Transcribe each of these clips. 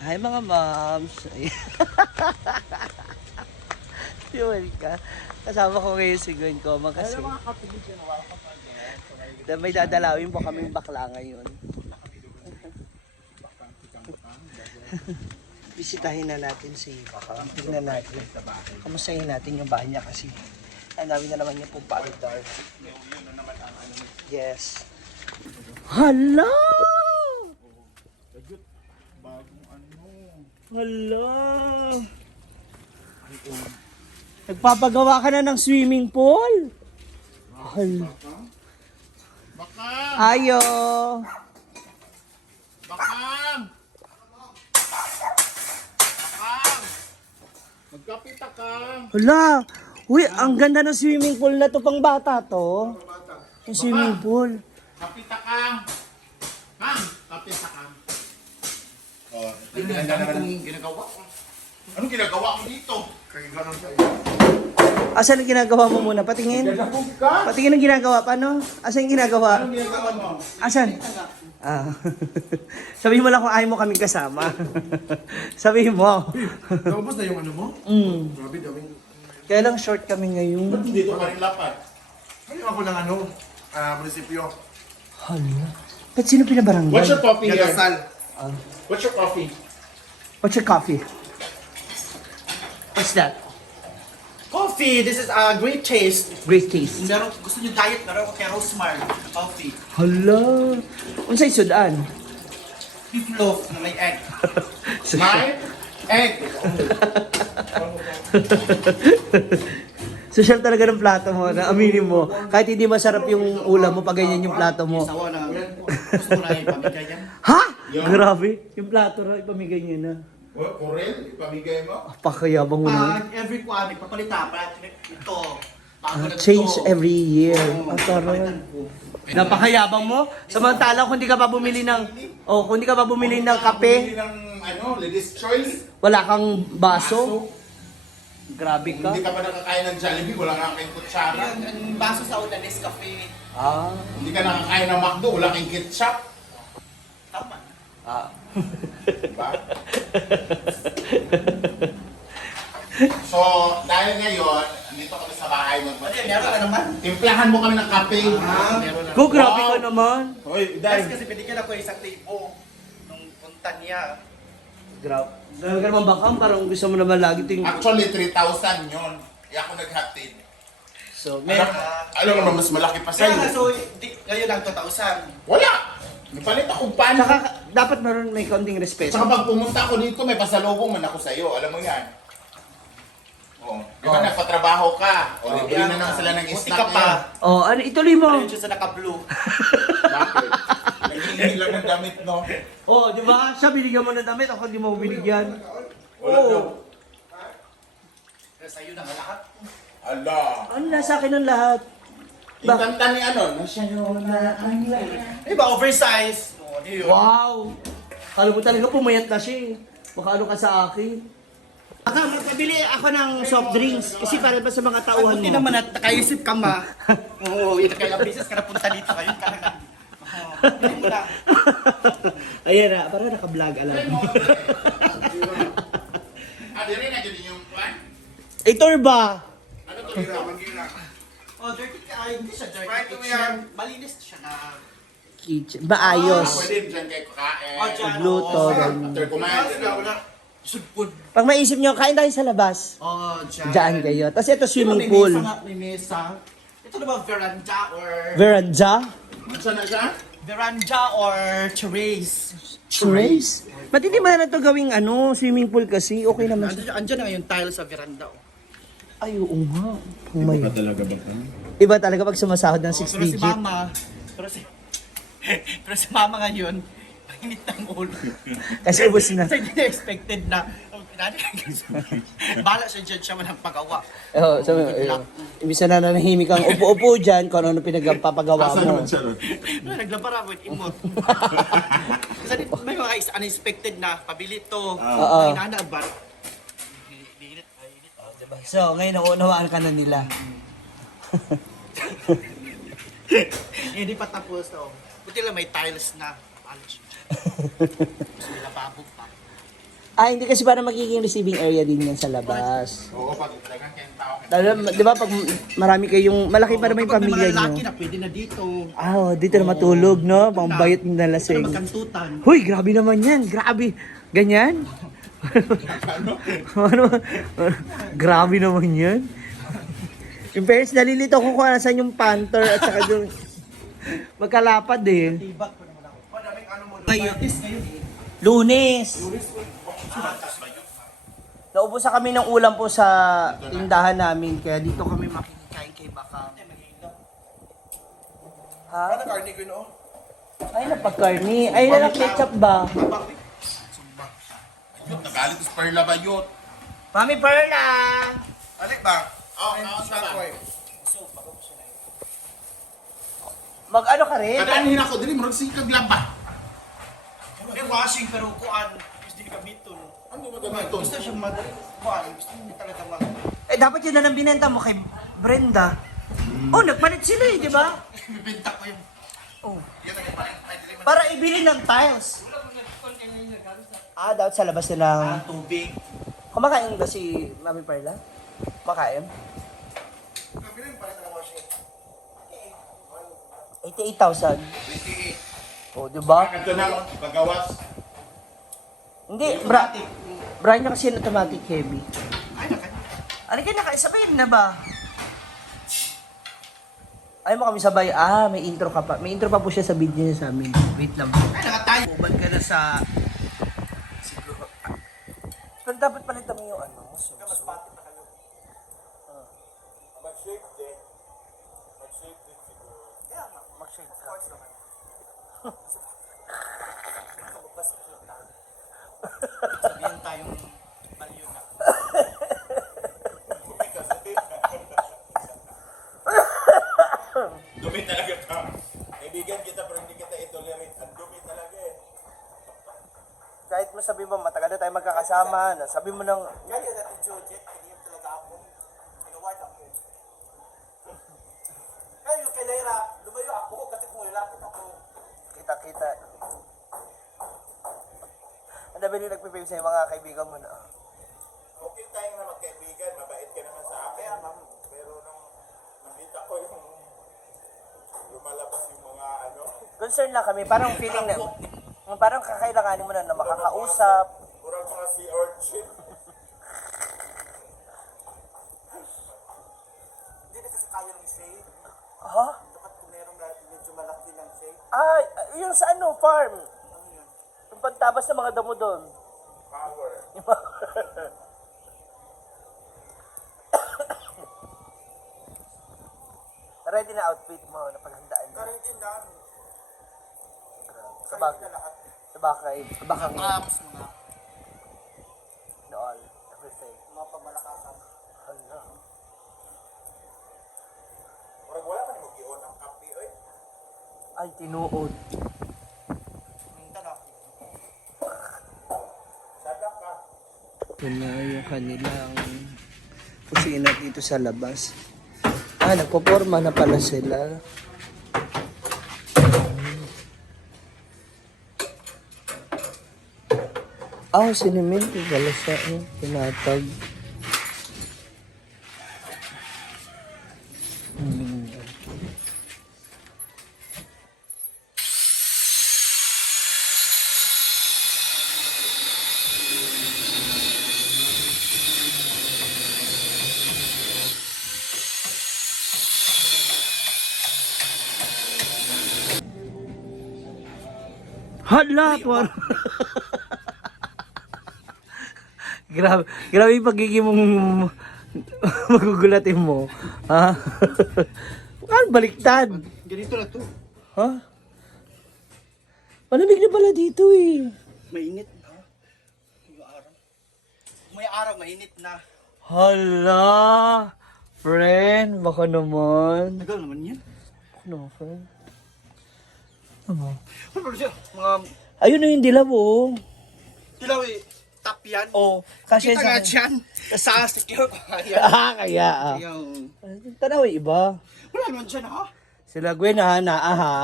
Hi mga moms. Yun ka. Kasama ko ngayon si Gwen ko. Kasi may dadalawin po kaming bakla ngayon. Bisitahin na natin si Baka. Tignan natin. Kamustahin natin yung bahay niya kasi ang dami na naman niya pong paaldar. Yes. Hala! Hala! Nagpapagawa ka na ng swimming pool? Hala. Bakang! Ayo! Bakang! Bakang! Magkapita ka! Hala! Uy, ang ganda ng swimming pool na to, pang bata to. Yung swimming pool. Kapita ka! Kang! Kapita ka! Oh, ganda naman ang ginagawa ko. Anong ginagawa mo dito? Kaya ganun sa'yo. Asan ang ginagawa mo muna? Patingin. Patingin ang ginagawa. Paano? Asan yung ginagawa? Anong ginagawa mo? Asan? Ah. Sabihin mo lang kung ayaw mo kaming kasama. Sabihin mo. Tapos na yung ano mo? Grabe, daming... Kaya lang short kami ngayon. Ba't dito pa rin lapad? Ngayon ako ng ano, munisipyo. Hala. Ba't sino pinabarangay? What's your coffee here? Gadasal. What's your coffee? What's your coffee? What's that? Coffee, this is a great taste. Great taste. Meron, gusto niyo diet, meron ko kay Rosemar coffee. Hala. Unsay sudan? Beef loaf na may egg. My egg! Social talaga ng plato mo, na aminin mo. Kahit hindi masarap yung ulam mo, pag ganyan yung plato mo. Sawa na, gusto ko na ipamigay yan. Ha? Yo. Grabe. Yung plato na ipamigay niya na. Oh, Corel, ipamigay mo? Pakayabang mo na. Pag every kuha, nagpapalita, ito, bago na Change ito. every year. Oo, Ang taray. papalitan ko. Napakayabang mo. Samantala kung hindi ka pa bumili ng kung hindi ka pa bumili ng Bumili kape, ng ano, ladies choice. wala kang baso. Grabe ka. Hindi ka pa nakakain ng Jollibee, wala kang kain kutsara. Ang baso sa una, Nescafe. Ah. Hindi ka nakakain ng McDo, wala kang ketchup. Tama. Ah. Diba? So, dahil ngayon, andito kami sa bahay mo. Ano yun, meron ka naman. Timplahan mo kami ng kape. Meron na. Ko grabe Wow. ka naman. Hoy, Guys, dahil kasi binigyan ako isang table nung punta niya. Grabe. Grabe ka naman bakang parang gusto mo naman lagi ting. actually 3,000 yun. Kaya ako naghatid. So, Alam mo, mas malaki pa Kaya nga, sa'yo. so, ngayon lang 2,000. Wala! Napalit akong pan. Tsaka dapat meron may kaunting respeto. Tsaka pag pumunta ako dito, may pasalubong man ako sa'yo. Alam mo yan. Oo. Di ba nagpatrabaho ka? O, libre na naman sila ng Buti snack ka pa. ngayon. Oh, ano ituloy mo. Ano yun siya naka-blue? Bakit? Naghihingi lang ng damit, no? Oh, di ba? Siya binigyan mo ng damit, ako hindi mo binigyan. Wala daw. Pero sa'yo na nga lahat. Ala. Ano na sa akin ang lahat? Yung kanta ni ano? Nasya na ang Iba, oversize. Oh, ano yun? Wow! Alam mo talaga pumayat na siya eh. Baka ano ka sa akin. Aka, magpabili ako ng soft drinks kasi para ba sa mga tauhan Buti mo. naman at nakaisip ka ma. Oo, ito kailang business ka na punta dito. Ayun ka na. Hindi mo na. Ayan na, parang naka-vlog alam. Ah, di rin na dyan yung plan? Itor ba? Ano to? Gira. Oh, dirty ka. Ay, hindi siya dirty Sprite mo kitchen. yan. Malinis siya na. Kitchen. Maayos. Pwede dyan kayo kakain. Oh, dyan. Luto. Oo. ganun. After kumain. Sudpod. Pag maisip nyo, kain tayo sa labas. Oh, dyan. Diyan kayo. Tapos ito swimming May pool. mesa nga, may mesa. Ito na ba veranda or... Veranda. Saan na siya? Veranda or terrace? Trace. Ba't hindi ba na ito gawing swimming pool kasi? Okay naman siya. Andyan na nga yung tile sa veranda. Oh. Ay, oo nga. May... talaga ba ka? Iba talaga pag sumasahod ng 6 Pero si digit. mama, pero si mama ngayon, mainit ng ulo. Kasi ubos na. Kasi hindi expected na, bala siya dyan siya man ang pagawa. Oo, sabi mo, imbis na nanahimik kang upo-upo dyan kung ano pinagpapagawa mo. No, naglabara with imot. Kasi may mga unexpected na, pabili to, Oo. inana ba? Init. So, ngayon naunawaan ka na nila. Hindi pa tapos to. Buti lang may tiles na. Polish. Gusto nila babog pa. Hindi kasi para magiging receiving area din yan sa labas. Oo, pag talagang kayong tao. Di ba pag marami kayong, malaki pa naman yung Kapag may pamilya mga nyo. lalaki na pwede na dito. Dito na matulog, no? Pangbayot na Ito lasing. na magkantutan. Huy, grabe naman yan. Grabe. Ganyan? ano? Grabe naman yan. Yung parents, nalilito ko kung saan yung panther at saka yung magkalapad eh. Tibak pa naman ako. Madaming ano mo. Ngayon. Lunes. Naubos na kami ng ulam po sa tindahan namin, kaya dito kami makikikain kay Bakang. Ha? Ano karni ko no? Ay, napag-carni. Ay, nalang ketchup ba? Ayun, nagalit sa Perla ba yun? Mami Perla! Alik ba? Oo, Snack ko eh. Mag-ano ka rin? Kadaanhin ako, dili mo nagsikag lang ba? May washing pero kuan. Gusto din gamiton. Ano ba gamiton? Gusto siya kuan. Gusto niya talaga Dapat yun na lang binenta mo kay Brenda. Nagpalit sila eh, di ba? Bibenta ko yung Para ibili ng tiles. Dapat sa labas nilang... tubig. Kumakain ba si Mami Perla? Kumakain? Kabiling pala ka ng washing. 88,000. 28. Di ba? Ito na, pagawas. Hindi, Brian niya kasi yung automatic heavy. Ano kayo nakaisabay na ba? Ay mo kami sabay. May intro ka pa. May intro pa po siya sa video niya sa amin. Wait lang po. Ay, nakatayo. Uban ka na sa... Siguro. Pero dapat palitan mo yung ano. Mas pati na kayo. Mag-shape din. Mag-shape din siguro. Kaya nga, Mag-shade ka. course naman. Sabihin tayong malyo na. Dumi talaga ka. Kaibigan kita pero hindi kita itolerate. Ang dumi talaga eh. Kahit mo sabi mo, matagal na tayo magkakasama. Sabi mo nang... Kaya natin Jojet, hindi talaga ako. Inaward ako. Kaya yung kay Lyra, lumayo ako kasi kung lalapit ako. Kita-kita. Ang dami nila nagpipave sa'yo mga kaibigan mo na. Okay tayong na magkaibigan. Mabait ka naman sa akin. Kaya ma'am. Pero nung nakita ko yung lumalabas yung mga ano. Concern lang kami. Parang feeling na... Parang kakailanganin mo na makakausap. Kurang mga sea urchin. Hindi na kasi kaya ng shade. Ha? Dapat kung meron medyo malaki ng shade. Yung sa ano, farm. Ano yun? Yung pagtabas ng mga damo doon. Power. Ready na outfit mo, napaghandaan mo. Karang din na. Sabagay. Sabagay. Traps, mga All. Everything. pamalakasan. Hala. Kurang wala pa ni mag-i-on ang kape oy. Ay, tinuod. Minta na. Sadak ka. Ito na yung kanilang kusina dito sa labas. Nagpo-forma na pala sila. Sinimento pala siya. Pinatag. Hala! Grabe yung pagiging mong magugulatin mo. Ha? Ano baliktad? Ganito na to. Ha? Malamig na pala dito eh. Mainit na. Yung araw. May araw, mainit na. Hala! Friend, baka naman. Tagal naman yan. Baka naman, friend. Ano? Ano ba siya? Mga Ayun na yung dilaw oh. ilaw eh. Tap yan. Oh, kasi Kita nga dyan. Sa secure ko kaya. Kaya. Yung... Tanaw yung iba. Wala naman dyan ha. Sila Gwen ha, naa ha.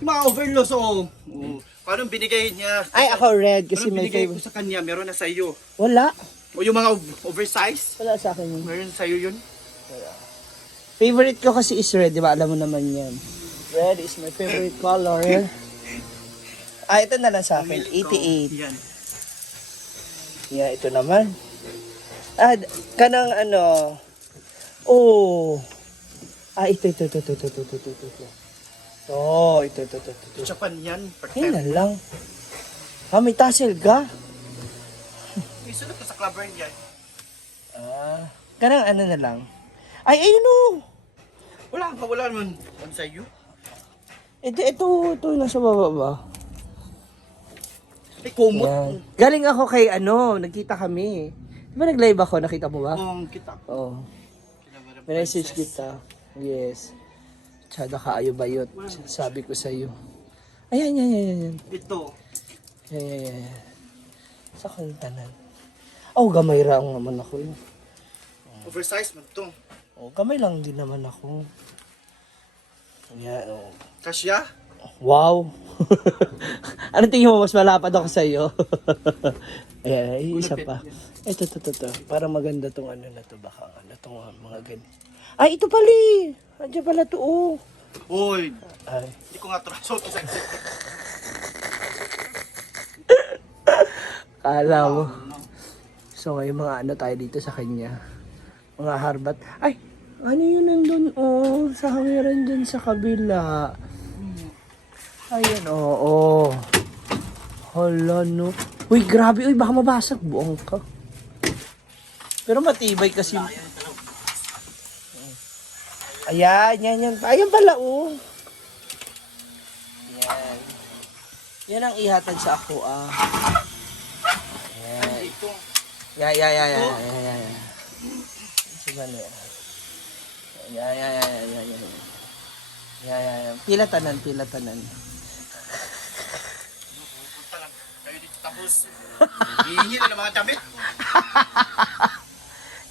Yung mga overloss oh. Kung anong binigay niya. Ay, ako red kasi Anong may binigay ko favorite. sa kanya, meron na sa iyo. Wala. O yung mga oversize, Wala sa akin yun. meron sa iyo yun. Favorite ko kasi is red, di ba? Alam mo naman yan. Red is my favorite color. Ito na lang sa akin. 88. Yan. Yeah, ito naman. Kanang ano. Oh. Ito. Ito. Japan yan. Yan na lang. May tassel ka? Isunod ko sa clubber yan. Kanang ano na lang. Ayun o. Wala naman. Ano sa iyo? Ito nasa baba ba? Ay, kumot. Yan. Galing ako kay nagkita kami. Di ba nag-live ako? Nakita mo ba? Kita. Oo. May message kita. Yes. Tsada ka ayo bayot. Sabi ko sa iyo. Ayan. Ito. Yan. Sa kantanan. Oh, gamay raang naman ako yun. Oversize man ito. Oh, gamay lang din naman ako. Yan, oh. Kasya? Wow! Ano tingin mo? Mas malapad ako sa iyo. Ayan, isa pa. Ito. Para maganda tong ano na to. Baka tong mga ganyan. Ay, ito pala eh. Andiyan pala to, oh. Uy, Ay. hindi ko nga traso ito sa exit. Kala mo. So, ngayon mga tayo dito sa kanya. Mga harbat. Ay, ano yun nandun? Oh, sa hangiran dyan sa kabila. Ayan, oo. Hala, no. Uy, grabe. Uy, baka mabasag. Buong ka. Pero matibay kasi. Ayan, yan. Ayan pala, oh. Yan. Yan ang ihatag sa ako, Ayan. Ito. Yeah. Sige na. Yeah. Pila tanan. Punta lang. Kayo dito tapos. Hihingi na ng mga damit.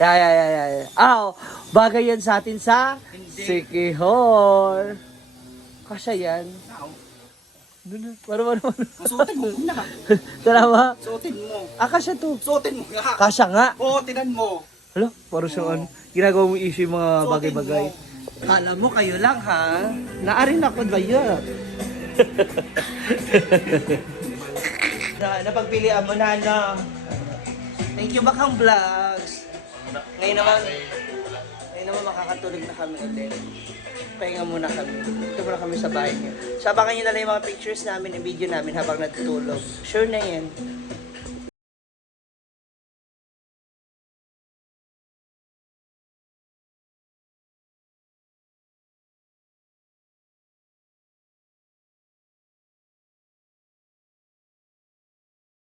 Yeah. Bagay yan sa atin sa Hindi. Sikihor. Kasya yan. Mano. Suotin mo na. Dalawa. Suotin mo. Kasya to. Suotin mo nga. Kasya nga. Oo, tinan mo. Hala, parang saan. Ginagawa mo issue yung mga Suotin bagay-bagay. mo. Kala mo kayo lang ha? Naarin ako ba yun? Napagpilian mo na. Thank you Bakang Vlogs. Ngayon naman makakatulog na kami ulit. Pahinga muna kami. Ito muna kami sa bahay niyo. Sabangan nyo na lang yung mga pictures namin, yung video namin habang natutulog. Sure na yan.